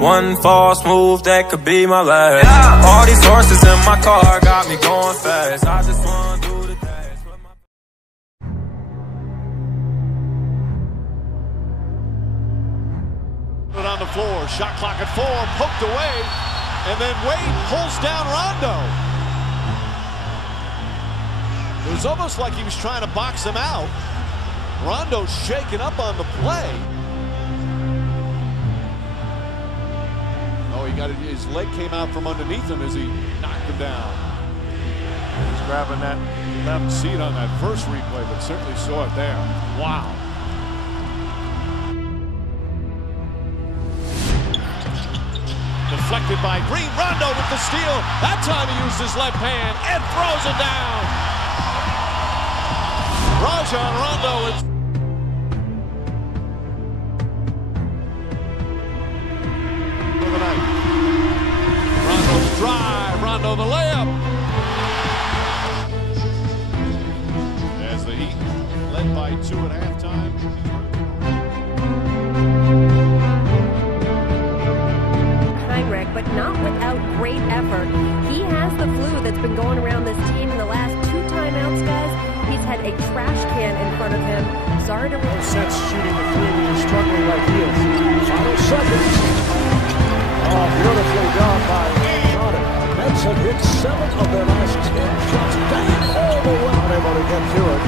One false move that could be my last. All these horses in my car got me going fast. I just wanna do the dash. On the floor, shot clock at 4, poked away, and then Wade pulls down Rondo. It was almost like he was trying to box him out. Rondo's shaken up on the play. Oh, his leg came out from underneath him as he knocked him down. He's grabbing that left seat on that first replay, but certainly saw it there. Wow. Deflected by Green. Rondo with the steal. That time he used his left hand and throws it down. Rajon Rondo is... for the night. Rondo's drive. Rondo the layup. As the Heat led by 2 at halftime. But not without great effort. He has the flu that's been going around this team in the last 2 timeouts, guys. He's had a trash can in front of him. Sorry to... Sets shooting the 3 when you're struggling like he is. Final seconds. Oh, beautifully done by Jordan. Nets have hit 7 of their last 10 shots. Bang all the way. Not able to get to it.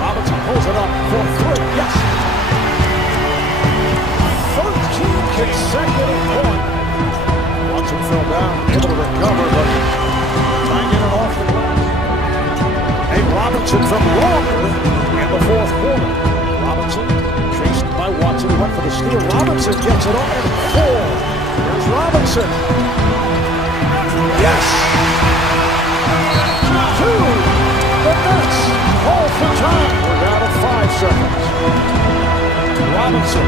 Robinson pulls it up for 3. Yes. 13 consecutive points. Watson fell down, able to recover, but trying to get it off the glass. Nate Robinson from longer in the 4th quarter. Robinson chased by Watson, he went for the steal. Robinson gets it on at 4. Here's Robinson. Yes! 2. The Nets call for time. We're down to 5 seconds. Robinson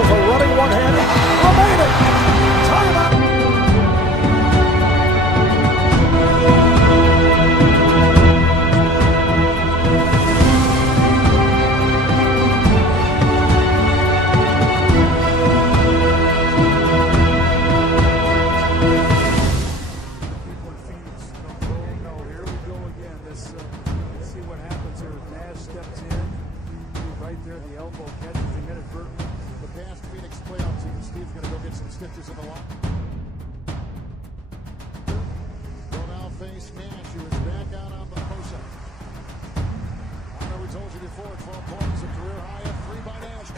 with a running one-hander remaining. Timeout. Stitches in the line. Will now face Nash, who is back out on the post-up. I know we told you before, 12 points, a career high at 3 by Nash.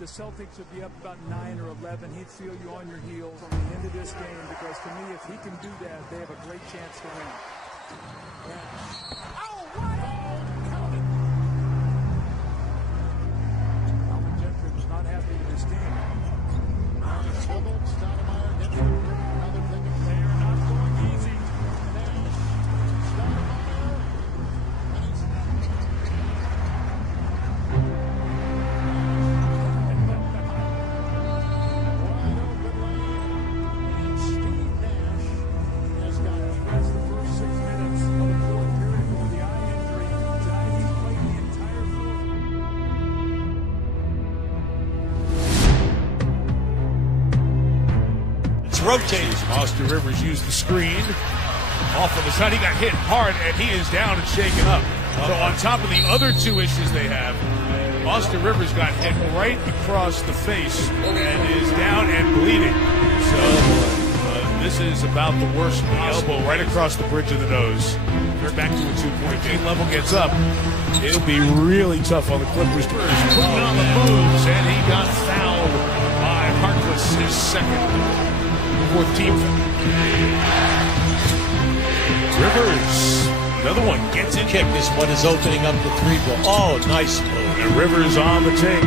The Celtics would be up about 9 or 11. He'd feel you on your heels on the end of this game, because to me, if he can do that, they have a great chance to win. Oh, what? Counted. Not happy with his team. They are not going easy. Steve Nash has got the first 6 minutes of the 4th period with the eye injury. Tonight he's played the entire rotates. Austin Rivers used the screen. Off of the side, he got hit hard, and he is down and shaken up. So on top of the other 2 issues they have, Austin Rivers got hit right across the face and is down and bleeding. So this is about the worst. The elbow right across the bridge of the nose. They're back to a 2-point game. Level gets up. It'll be really tough on the Clippers. Spurs putting on the moves, and he got fouled by Harkless, his second. 4th team. Rivers, another one gets it. Kick. This one is opening up the 3-ball. Oh, nice move. And Rivers on the take.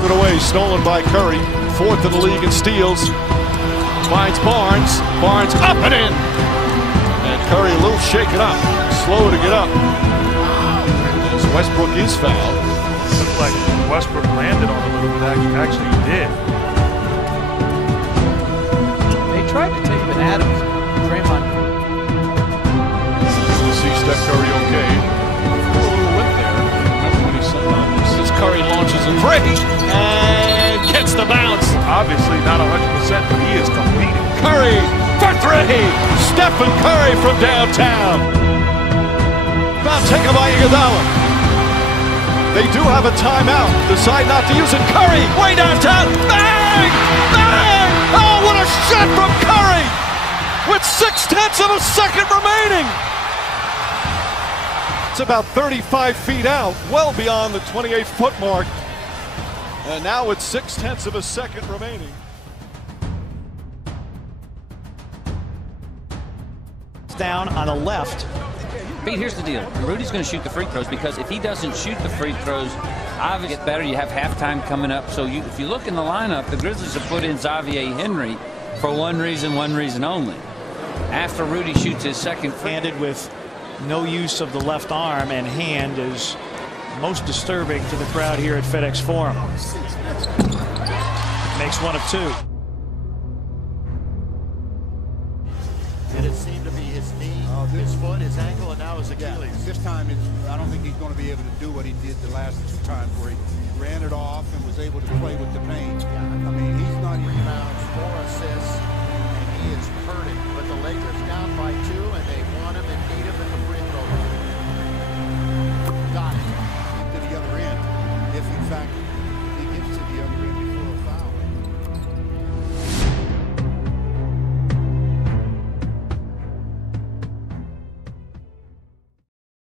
Put away, stolen by Curry. 4th in the league in steals. Finds Barnes. Barnes up and in. And Curry a little shaken up. Slow to get up. As Westbrook is fouled. like Westbrook landed on a little bit. Actually, he did. They tried to take an Adams. Draymond. We'll see Steph Curry okay. A little limp there. Remember when he said this? As Curry launches a three and gets the bounce. Obviously not 100%, but he is competing. Curry for three. Stephen Curry from downtown. Foul taken by Iguodala. They do have a timeout. Decide not to use it. Curry way downtown. Bang! Bang! Oh, what a shot from Curry! With 0.6 of a second remaining. It's about 35 feet out, well beyond the 28-foot mark. And now with 0.6 of a second remaining. Down on the left. Pete, here's the deal. Rudy's going to shoot the free throws because if he doesn't shoot the free throws, obviously get better. You have halftime coming up. So if you look in the lineup, the Grizzlies have put in Xavier Henry for one reason only. After Rudy shoots his second free. Handed with no use of the left arm and hand is most disturbing to the crowd here at FedEx Forum. Makes one of two. Did it seem to be his knee, his foot, his ankle, and now his Achilles? Yeah, this time, I don't think he's going to be able to do what he did the last two times where he ran it off and was able to play with the paint. Yeah. I mean, he's not even... Rebounds, 4 assists, and he is hurting. But the Lakers down by 2.